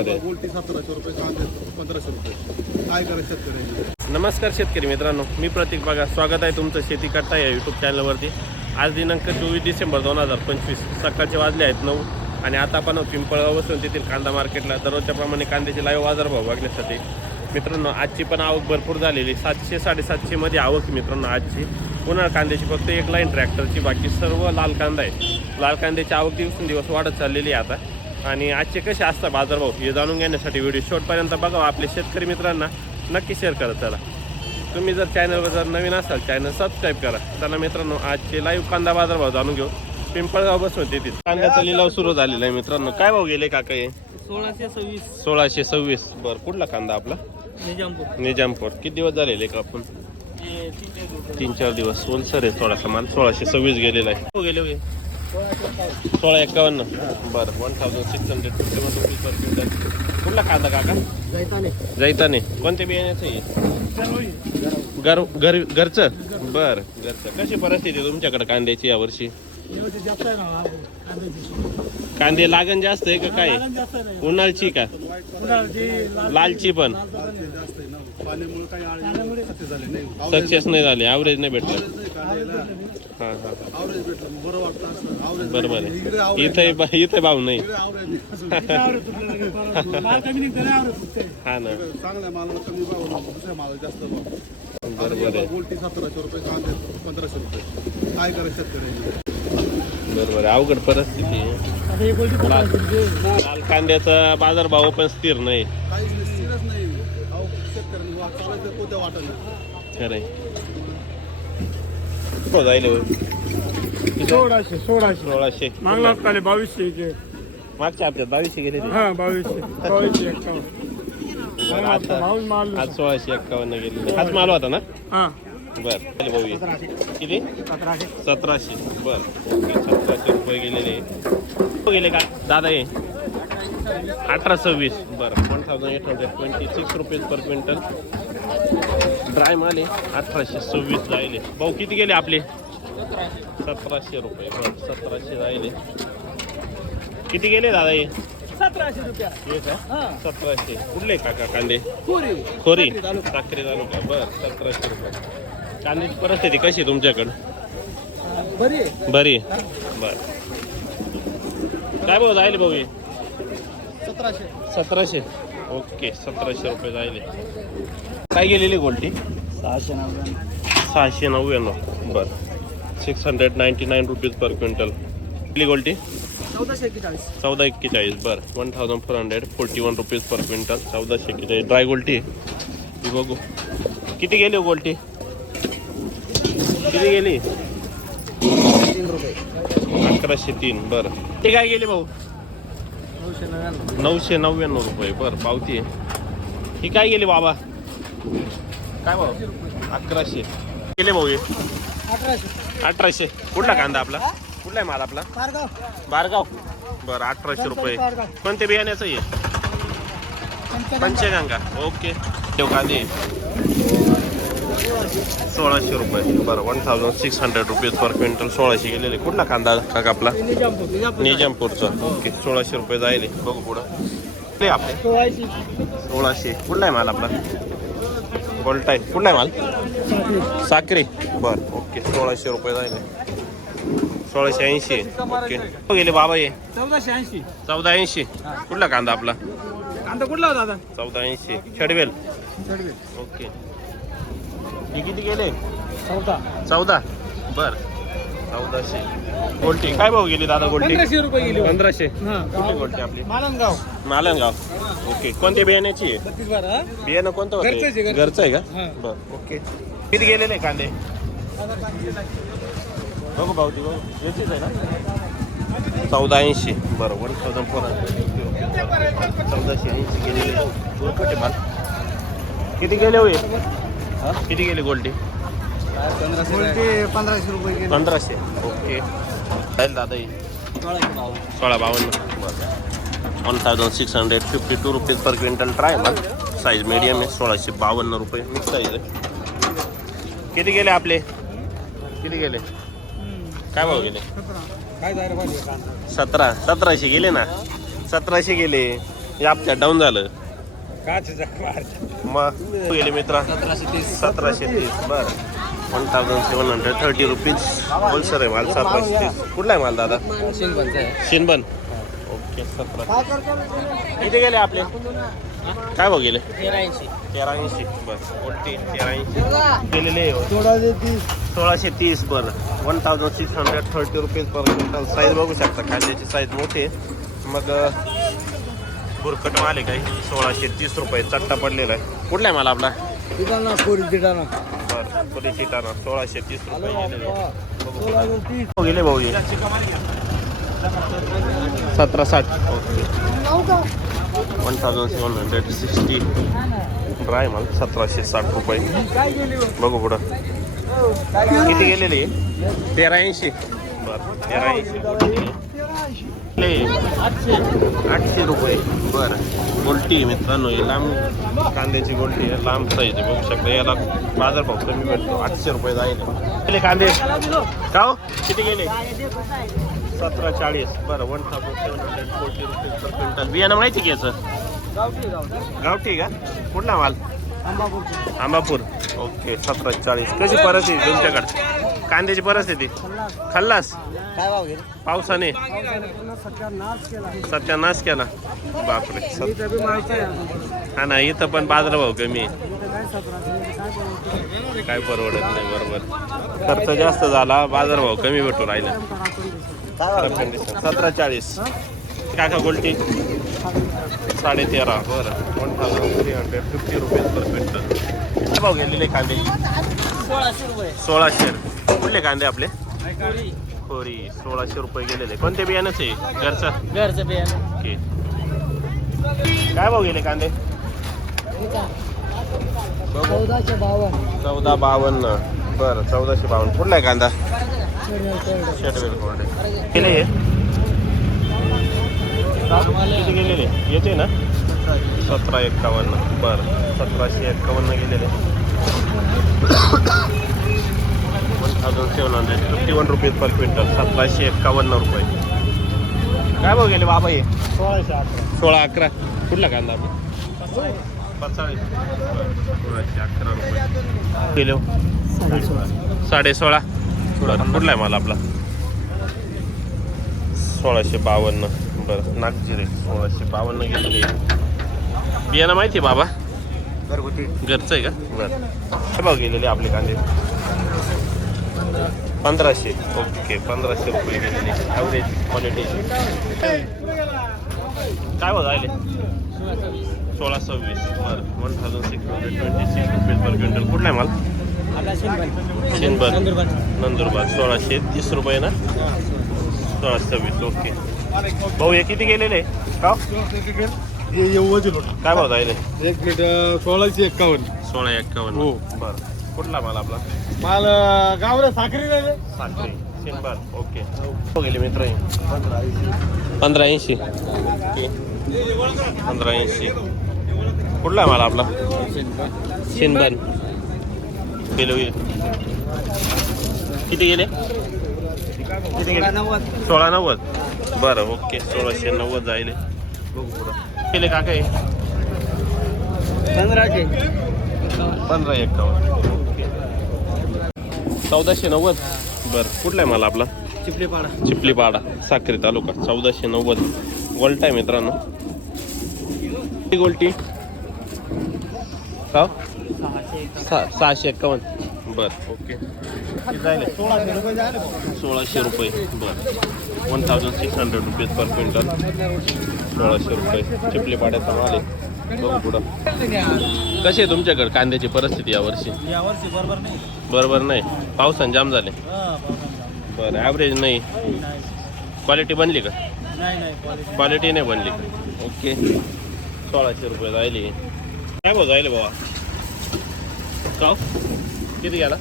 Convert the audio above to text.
उलटी 1700 रुपये, कांदे 1500 रुपये. काय करायचं शेतकऱ्यांनी? नमस्कार शेतकरी मित्रांनो, मी प्रतीक बघा. स्वागत आहे तुमचं शेती करता या यूट्यूब चॅनलवरती. आज दिनांक 24 डिसेंबर 2025 सकाळचे वाजले आहेत 9 आणि आता आपण पिंपळगाव बसून तेथील कांदा मार्केटला दररोजच्या प्रमाणे कांद्याचे लाईव्ह बाजारभाव बघण्यासाठी मित्रांनो आजची पण आवक भरपूर झालेली. 700-750 मध्ये आवक मित्रांनो आजची. पुन्हा कांद्याची फक्त एक लाईन ट्रॅक्टरची, बाकी सर्व लाल कांदा आहे. लाल कांद्याची आवक दिवसेंदिवस वाढत चाललेली आहे आता. आणि आजचे कसे असतात बाजारभाव हे जाणून घेण्यासाठी व्हिडिओ शेवटपर्यंत बघा. आपले शेतकरी मित्रांना नक्की शेअर करा. चला, तुम्ही जर चॅनलवर जर नवीन असाल चॅनल सबस्क्राईब करा. चला मित्रांनो, आजचे लाईव्ह कांदा बाजारभाव जाणून घेऊ. पिंपळगाव बसून तेथील कांद्याचा लिलाव सुरू झालेला आहे मित्रांनो. काय भाव गेले काका हे? 1626. बरं, कुठला कांदा आपला? निजामपूर. किती दिवस झालेले का आपण? 3-4 दिवस. ओलसर आहे थोडासा माल. 1626 गेलेला आहे. हो गेले 1651. बरं, 1651 रुपीज पर क्विंटल. कुठला कांदा काका? जैताने. कोणत्या बियाण्याचं आहे? घरचं. बरं, घरचं. कशी परिस्थिती तुमच्याकडे कांद्याची यावर्षी? कांदे लागण जास्त आहे का काय? उन्हाळची का लालची पण सक्सेस नाही झाले, ॲव्हरेज नाही भेटलं. हां हां, बरोबर आहे. इथे भाव नाही. हा ना, बरोबर आहे. उलटी 1700 रुपये, कांदे 1500 रुपये. काय करायचं शेतकऱ्यांनी? बरोबर आहे. अवघड परिस्थिती आहे. लाल कांद्याचा बाजारभाव पण स्थिर नाही. काहीच स्थिरच नाही. शेतकऱ्यांनी चालायचं कोणत्या वाटायला? खरंय. हो जाईल 1600. मागला 2200. मागच्या हप्त्यात 2200 गेले. हा 2251. आता आज 1651 गेले. हाच माल होता ना? हा बर भाऊ किती? 1700. बर, 1700 रुपये गेलेले. गेले का दादा हे? 1826. बरं, 1826 रुपीज पर क्विंटल. ड्राय माल आहे. 1826 जायले. भाऊ किती गेले आपले? 1700 रुपये. बरं, 1700 जायले. किती गेले दादा हे? 1700 रुपये. हे का? 1700. कुठले काका कांदे? खोरी साखरे तालुका. बरं, 1700 रुपये. कांद्याची परिस्थिती कशी तुमच्याकडं? बरी. बर, काय भाऊ जायले भाऊ हे? 1700. ओके, 1700 रुपये जायले. काय गेलेली गोल्टी? 699. बरं, 699 रुपीज पर क्विंटल. कुठली गोल्टी? 1441. बरं, 1441 रुपीज पर क्विंटल. 1441 ड्राय गोल्टी. बघू किती गेली गोल्टी? किती गेली? 1103. बरं, ते काय गेली भाऊ? 999 रुपये. बरं, पावती आहे. ही काय गेली बाबा? काय भाऊ? 1100 गेले भाऊ हे? 1800. कुठला कांदा आपला? कुठला आहे माल आपला? बारगाव. बरं, 1800 रुपये. कोणत्या बियाण्याचं आहे? पंचगंगा. ओके. ठेव कांदे 1600 रुपये. बरं, 1600 रुपीज पर क्विंटल. 1600 गेलेले. कुठला कांदा काका आपला? निजामपूरचा. ओके, 1600 रुपये जायले. बघू पुढं आपले 1600. कुठला आहे माल आपला? गोल्टा आहे. कुठला आहे माल? साखरी. बरं, ओके, 1600 रुपये जायले. 1680. ओके. गेले बाबा हे? 1480. कुठला कांदा आपला? कांदा कुठला होता दादा? 1480. छडवेल. ओके. हे किती गेले? 14. बर, 1400. गोल्टी काय भाव गेली दादा? गोल्टी 1500 रुपये गेली. 1500. कुठली गोल्टी आपली? मालनगाव. ओके. कोणत्या बियाण्याची आहे? बियाणं कोणतं होतं? घरचं आहे का? बरं, ओके. किती गेलेले कांदे? बघू भाऊ, ती बघू याचीच आहे ना? 1480. बरं, 1480 गेलेले. कुठे माल? किती गेले होईल? किती गेले गोल्टी? 1500 रुपये गेली. 1500. ओके. जाईल दादा ही 1652. बरं, 1652 रुपीज पर क्विंटल. ट्राय माल साईज मीडियम आहे. 1652 रुपये मिक्स साईज आहे. किती गेले आपले? किती गेले? काय भाव गेले? 1700 गेले ना? 1700 गेले. या हप्त्यात डाऊन झालं काच मग गेले मित्रा 1730 बरं 1730 रुपीज होलसेल आहे माल 1730. कुठला आहे माल दादा? शिनबन. ओके 17 किती गेले आपले? काय भाव गेले? 1380 बस. ओटी 1380 गेलेले 1630 बरं 1630 रुपीज पर क्विंटल. साईज बघू शकता कांद्याची साईज मोठी आहे. मग बुरकट माल आहे काही 1630 रुपये चट्टा पडलेला आहे. कुठला आहे माल आपला? बरं पुरी चिटाना 1630 रुपये गेले भाऊ. 1760 ओके 1760 ड्राय माल 1760 रुपये. बघू पुढं किती गेलेले? 1380 बरं 1380 800 रुपये बरं. गोल्टी मित्रांनो ही लांब कांद्याची गोल्टी आहे, लांब साईज आहे बघू शकता. याला बाजारभाव कमी भेटतो 800 रुपये जाईल. गेले कांदे का हो? किती गेले? 1740 बरं 1740 रुपये पर क्विंटल. बियाणं माहिती की याचं? गावठी का? कुठला माल? आंबापूर ओके 1740. कशी परिस्थिती तुमच्याकडे कांद्याची परिस्थिती? खाल्लास पावसाने सत्यानाश केला बापरे. हा ना इथं पण बाजारभाव कमी काय परवडत नाही. बरोबर खर्च जास्त झाला बाजारभाव कमी भेटू राहिला. 1740 काका गोल्टी 13.5 बरं 1350 रुपये पर क्विंटल. काय भाव गेलेले कांदे? 1600 कुठले कांदे आपले? खोरी 1600 रुपये गेलेले. कोणते बियाणंच आहे? घरचं बियाणं ओके. काय भाव गेले कांदे? 1452 बरं 1452. कुठला आहे कांदा? गेले किती गेलेले येते ना? 1751 बरं 1751 गेलेले. 1751 रुपये पर क्विंटल 1751 रुपये. काय भाव गेले बाबा हे? 1611 कुठला कांदा आपला? 1611 रुपये किलो 16.5 बरं. कुठला आहे माल आपला? 1652 बरं नागजिरे 1652 गेलेले. बियाणं माहिती आहे बाबा? घरचं आहे का? बरं काय भाव गेलेले आपले कांदे? 1500 ओके 1500 रुपये गेलेले. ॲव्हरेज क्वालिटी काय भाव राहिले? 1626 बरं 1626 रुपये पर क्विंटल. कुठला आहे माल? शिनबन नंदुरबार 1630 रुपये ना? 1626 ओके. भाऊ हे किती गेलेले का? काय भाव राहिले? 1651 1651 हो. बरं कुठला माल आपला? माल गावला साखरी नाही साखरी शिनबन ओके. हो गेले मित्र 1580 ओके 1580. कुठला माल आपला? शिनबन किलो किती गेले? किती गेले? 1690 बरं ओके 1690 जाईल. बघू पुढं केले का काय? 1551 ओके 1490 बरं. कुठला आहे मला आपला? चिपलीपाडा साक्री तालुका 1490 गोल्ट आहे मित्रांनो. गोल्टी का? 651 बरं ओके. 1600 रुपये बरं 1600 रुपये पर क्विंटल 1600 रुपये चिपलीपाड्याचा माल आहे. बघू पुढं कशी आहे तुमच्याकडे कांद्याची परिस्थिती यावर्षी? बरोबर नाही पावसाने जाम झाले. बरं ॲव्हरेज नाही क्वालिटी बनली का? क्वालिटी नाही बनली का? ओके 1600 रुपये जायली. काय भाऊ जायले बाबा का किती गेला?